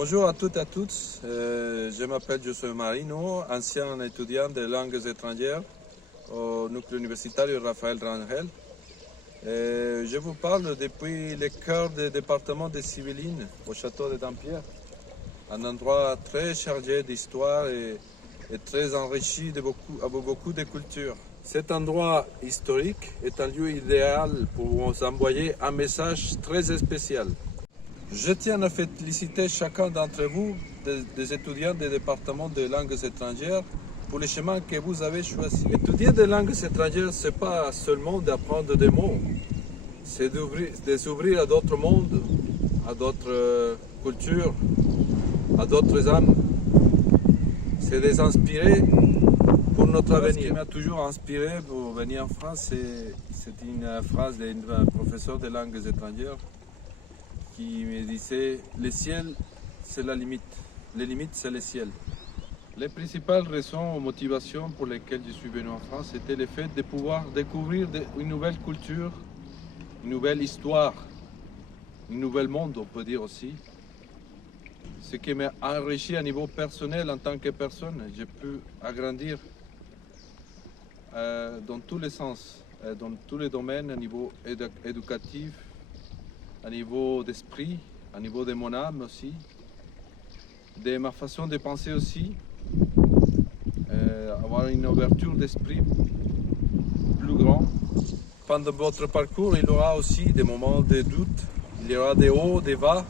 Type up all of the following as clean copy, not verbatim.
Bonjour à toutes et à tous. Je m'appelle Josué Marino, ancien étudiant de langues étrangères au nucléo universitario Rafael Rangel. Je vous parle depuis le cœur du département de Sibylline, au château de Dampierre, un endroit très chargé d'histoire et très enrichi de beaucoup de cultures. Cet endroit historique est un lieu idéal pour vous envoyer un message très spécial. Je tiens à féliciter chacun d'entre vous, des étudiants des départements de langues étrangères, pour le chemin que vous avez choisi. Étudier des langues étrangères, ce n'est pas seulement d'apprendre des mots, c'est de s'ouvrir à d'autres mondes, à d'autres cultures, à d'autres âmes. C'est de s'inspirer pour notre avenir. Ce qui m'a toujours inspiré pour venir en France, c'est une phrase d'un professeur de langues étrangères qui me disait « Le ciel, c'est la limite. Les limites, c'est le ciel ». Les principales raisons ou motivations pour lesquelles je suis venu en France, c'était le fait de pouvoir découvrir une nouvelle culture, une nouvelle histoire, un nouvel monde, on peut dire aussi. Ce qui m'a enrichi à niveau personnel en tant que personne. J'ai pu agrandir dans tous les sens, dans tous les domaines, à niveau éducatif, à niveau d'esprit, à niveau de mon âme aussi, de ma façon de penser aussi, avoir une ouverture d'esprit plus grande. Pendant votre parcours, il y aura aussi des moments de doute, il y aura des hauts, des bas,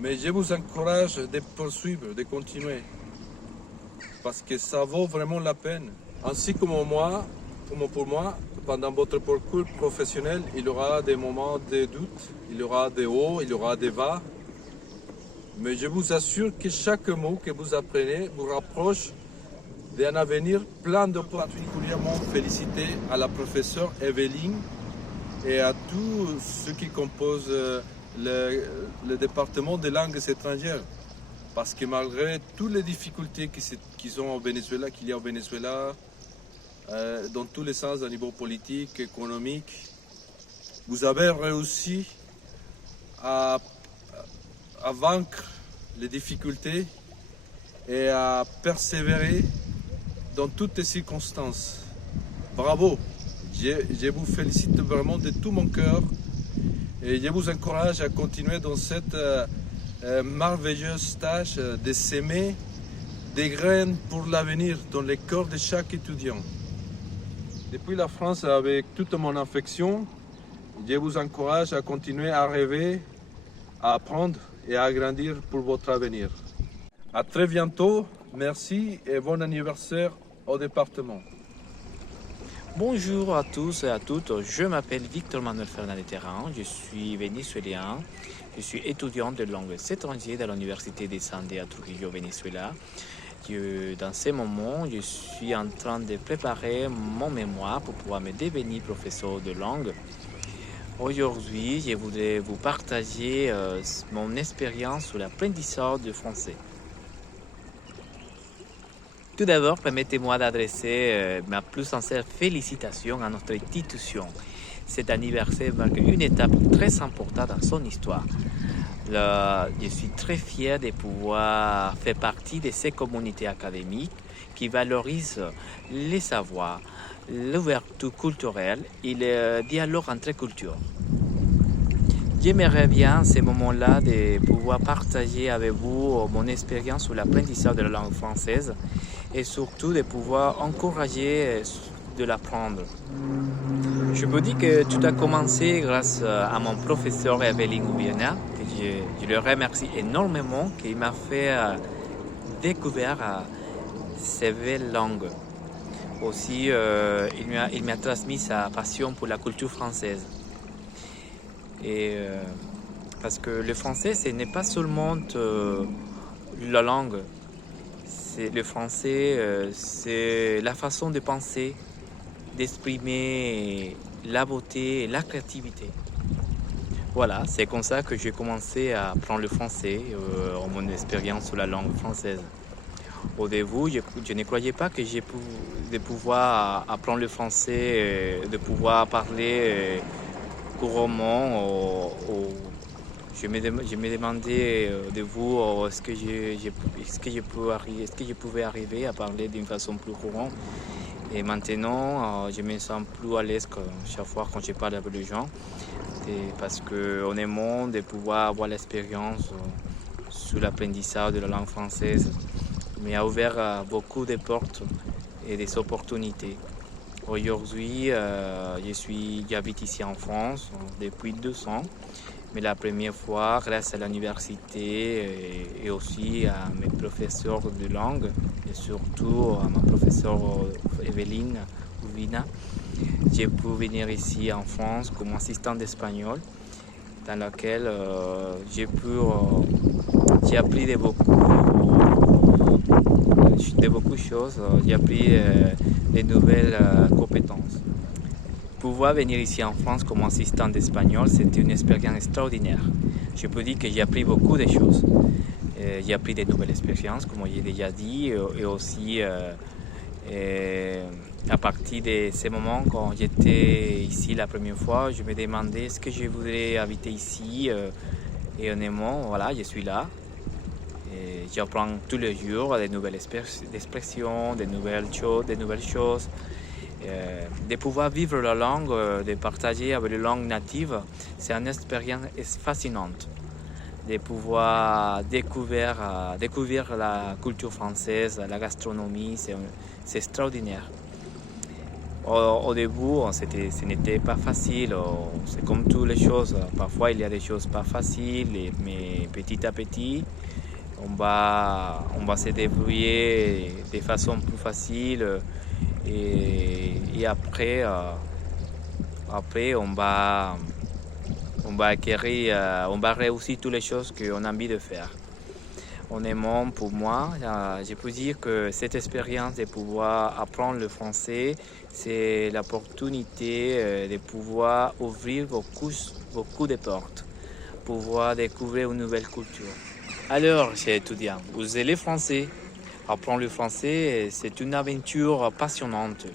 mais je vous encourage de poursuivre, de continuer, parce que ça vaut vraiment la peine. Ainsi comme pour moi, pendant votre parcours professionnel, il y aura des moments de doute, il y aura des hauts, il y aura des bas. Mais je vous assure que chaque mot que vous apprenez vous rapproche d'un avenir plein d'opportunités. Particulièrement félicité à la professeure Evelyne et à tous ceux qui composent le département des langues étrangères. Parce que malgré toutes les difficultés qu'il y a au Venezuela, dans tous les sens, au niveau politique, économique, vous avez réussi à vaincre les difficultés et à persévérer dans toutes les circonstances. Bravo! Je vous félicite vraiment de tout mon cœur et je vous encourage à continuer dans cette merveilleuse tâche de s'aimer des graines pour l'avenir dans le cœur de chaque étudiant. Depuis la France, avec toute mon affection, je vous encourage à continuer à rêver, à apprendre et à grandir pour votre avenir. À très bientôt, merci et bon anniversaire au département. Bonjour à tous et à toutes, je m'appelle Victor Manuel Fernandez Terran, je suis vénézuélien, je suis étudiant de langues étrangères à l'Université des Andes à Trujillo, Venezuela. Dans ce moment, je suis en train de préparer mon mémoire pour pouvoir me devenir professeur de langue. Aujourd'hui, je voudrais vous partager mon expérience sur l'apprentissage du français. Tout d'abord, permettez-moi d'adresser ma plus sincère félicitation à notre institution. Cet anniversaire marque une étape très importante dans son histoire. Je suis très fier de pouvoir faire partie de ces communautés académiques qui valorisent les savoirs, l'ouverture culturelle et le dialogue entre cultures. J'aimerais bien ces moments-là de pouvoir partager avec vous mon expérience sur l'apprentissage de la langue française et surtout de pouvoir encourager de l'apprendre. Je peux dire que tout a commencé grâce à mon professeur Evelyne Oubiana, que je le remercie énormément, qui m'a fait découvrir ces belles langues. Aussi, il m'a transmis sa passion pour la culture française. Et parce que le français, ce n'est pas seulement la langue. Le français, c'est la façon de penser, d'exprimer la beauté et la créativité. Voilà, c'est comme ça que j'ai commencé à apprendre le français, en mon expérience sur la langue française. Au début, je ne croyais pas que j'ai de pouvoir apprendre le français, de pouvoir parler couramment je me demandais de vous est-ce que je pouvais arriver à parler d'une façon plus courante. Et maintenant, je me sens plus à l'aise chaque fois quand je parle avec les gens. Parce qu'on est bon de pouvoir avoir l'expérience sur l'apprentissage de la langue française, mais a ouvert beaucoup de portes et des opportunités. Aujourd'hui, j'habite ici en France depuis 2 ans, mais la première fois, grâce à l'université et aussi à mes professeurs de langue, et surtout à ma professeure Evelyne Urbina, j'ai pu venir ici en France comme assistant d'espagnol, dans laquelle j'ai appris de beaucoup de choses, j'ai appris de nouvelles compétences. Pouvoir venir ici en France comme assistant d'espagnol, c'était une expérience extraordinaire. Je peux dire que j'ai appris beaucoup de choses. J'ai appris de nouvelles expériences, comme j'ai déjà dit, et aussi à partir de ces moments, quand j'étais ici la première fois, je me demandais est-ce que je voudrais habiter ici. Et honnêtement, voilà, je suis là. Et j'apprends tous les jours de nouvelles expressions, de nouvelles choses. De pouvoir vivre la langue, de partager avec les langues natives, c'est une expérience fascinante. De pouvoir découvrir la culture française, la gastronomie, c'est extraordinaire. Au début, ce n'était pas facile, c'est comme toutes les choses. Parfois, il y a des choses pas faciles, mais petit à petit, on va se débrouiller de façon plus facile. Et après, on va acquérir, on va réussir toutes les choses qu'on a envie de faire. Honnêtement, pour moi, je peux dire que cette expérience de pouvoir apprendre le français, c'est l'opportunité de pouvoir ouvrir beaucoup de portes, pouvoir découvrir une nouvelle culture. Alors, chers étudiants, vous aimez le français? Apprendre le français, c'est une aventure passionnante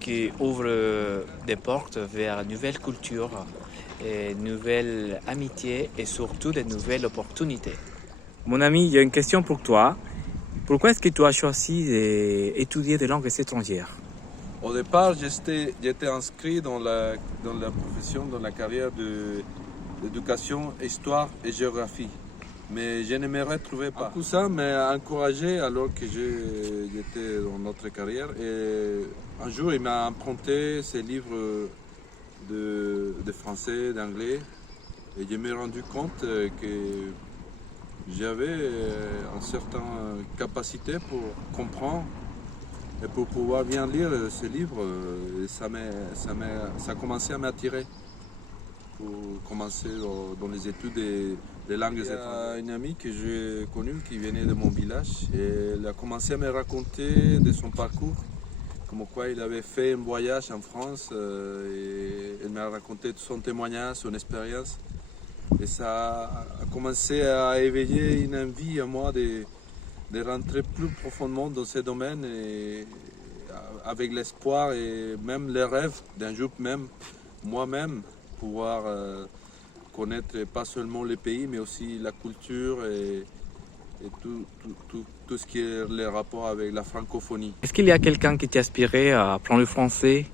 qui ouvre des portes vers une nouvelle culture, une nouvelle amitié et surtout de nouvelles opportunités. Mon ami, j'ai une question pour toi. Pourquoi est-ce que tu as choisi d'étudier des langues étrangères? Au départ, j'étais inscrit dans la profession, dans la carrière d'éducation, histoire et géographie. Mais je ne me retrouvais pas. Tout ça m'a encouragé alors que j'étais dans notre carrière. Et un jour, il m'a emprunté ces livres de français, d'anglais. Et je me suis rendu compte que j'avais une certaine capacité pour comprendre et pour pouvoir bien lire ces livres. Et ça a commencé à m'attirer pour commencer dans les études des langues étrangères. Il y a une amie que j'ai connue qui venait de mon village et elle a commencé à me raconter de son parcours, comme quoi il avait fait un voyage en France et elle m'a raconté son témoignage, son expérience. Et ça a commencé à éveiller une envie à moi de rentrer plus profondément dans ce domaine et avec l'espoir et même le rêve d'un jour même, moi-même, pouvoir connaître pas seulement les pays, mais aussi la culture et tout ce qui est le rapport avec la francophonie. Est-ce qu'il y a quelqu'un qui t'a inspiré à apprendre le français?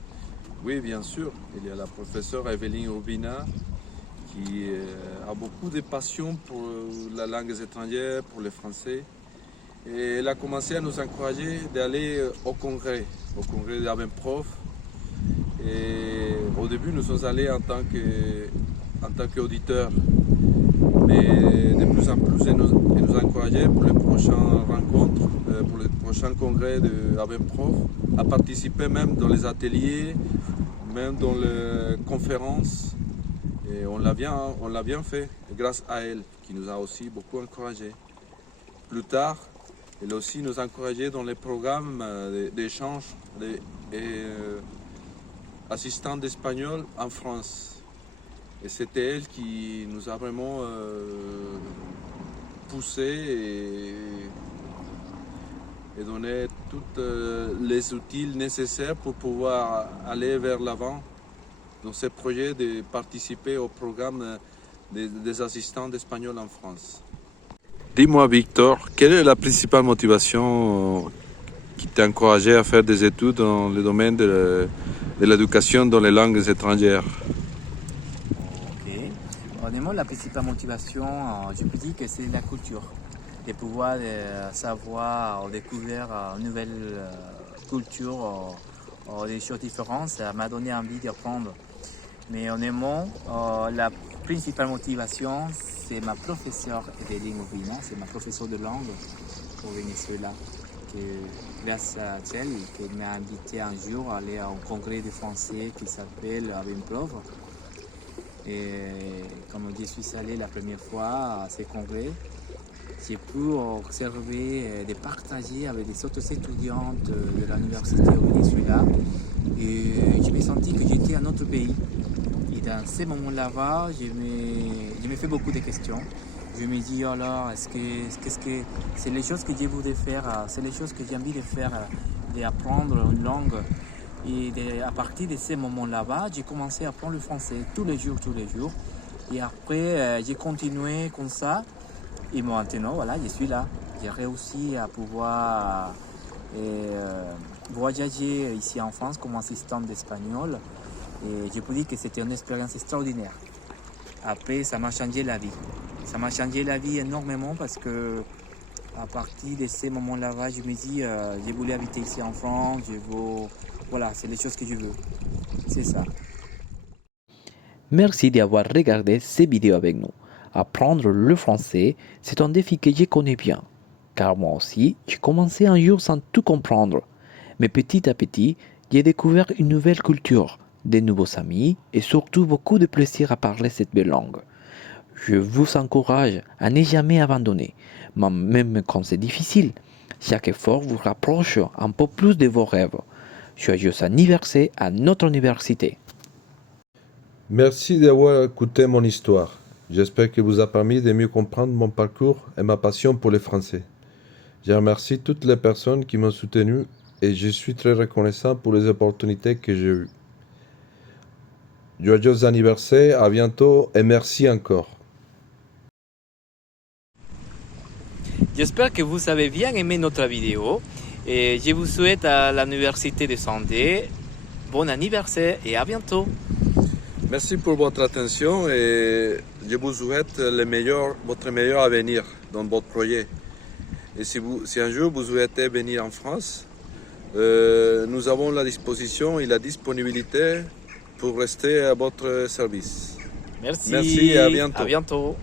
Oui, bien sûr. Il y a la professeure Evelyne Urbina qui a beaucoup de passion pour la langue étrangère, pour le français. Et elle a commencé à nous encourager d'aller au congrès d'Avenprof. Et au début, nous sommes allés en tant qu'auditeurs. Mais de plus en plus, elle nous encourageait pour les prochaines rencontres, pour les prochains congrès d'Avenprof, à participer même dans les ateliers, même dans les conférences. Et on l'a bien fait, grâce à elle, qui nous a aussi beaucoup encouragés. Plus tard, elle a aussi nous encouragé dans les programmes d'échange assistants d'espagnol en France. Et c'était elle qui nous a vraiment poussé et donné tous les outils nécessaires pour pouvoir aller vers l'avant dans ce projet de participer au programme des assistants d'espagnol en France. Dis-moi Victor, quelle est la principale motivation qui t'a encouragé à faire des études dans le domaine de l'éducation dans les langues étrangères? Ok. Honnêtement, la principale motivation, je peux dire que c'est la culture. De pouvoir savoir, découvrir une nouvelle culture, des choses différentes, ça m'a donné envie d'apprendre. Mais honnêtement, la principale motivation, c'est ma professeure de lingue, c'est ma professeure de langue au Venezuela. Grâce à elle, qui m'a invité un jour à aller à un congrès de français qui s'appelle Avimprov. Et comme je suis allé la première fois à ce congrès, j'ai pu observer et partager avec des autres étudiantes de l'université au Venezuela. Et je me sentis que j'étais à notre pays. Et dans ces moments-là, je me fais beaucoup de questions. Je me dis, alors, qu'est-ce que c'est les choses que je voudrais faire, c'est les choses que j'ai envie de faire, d'apprendre une langue. Et à partir de ces moments-là, j'ai commencé à apprendre le français tous les jours. Et après, j'ai continué comme ça. Et maintenant, voilà, je suis là. J'ai réussi à pouvoir voyager ici en France comme assistant d'espagnol. Et je peux dire que c'était une expérience extraordinaire. Après, ça m'a changé la vie. Ça m'a changé la vie énormément parce que à partir de ces moments-là, je me dis, je voulais habiter ici en France. Voilà, c'est les choses que je veux. C'est ça. Merci d'avoir regardé ces vidéos avec nous. Apprendre le français, c'est un défi que je connais bien. Car moi aussi, j'ai commencé un jour sans tout comprendre. Mais petit à petit, j'ai découvert une nouvelle culture, des nouveaux amis et surtout beaucoup de plaisir à parler cette belle langue. Je vous encourage à ne jamais abandonner, même quand c'est difficile. Chaque effort vous rapproche un peu plus de vos rêves. Joyeux anniversaire à notre université. Merci d'avoir écouté mon histoire. J'espère qu'elle vous a permis de mieux comprendre mon parcours et ma passion pour le français. Je remercie toutes les personnes qui m'ont soutenu et je suis très reconnaissant pour les opportunités que j'ai eues. Joyeux anniversaire, à bientôt et merci encore. J'espère que vous avez bien aimé notre vidéo et je vous souhaite à l'université de Sandé bon anniversaire et à bientôt. Merci pour votre attention et je vous souhaite votre meilleur avenir dans votre projet. Et si un jour vous souhaitez venir en France, nous avons la disposition et la disponibilité pour rester à votre service. Merci Merci et à bientôt. À bientôt.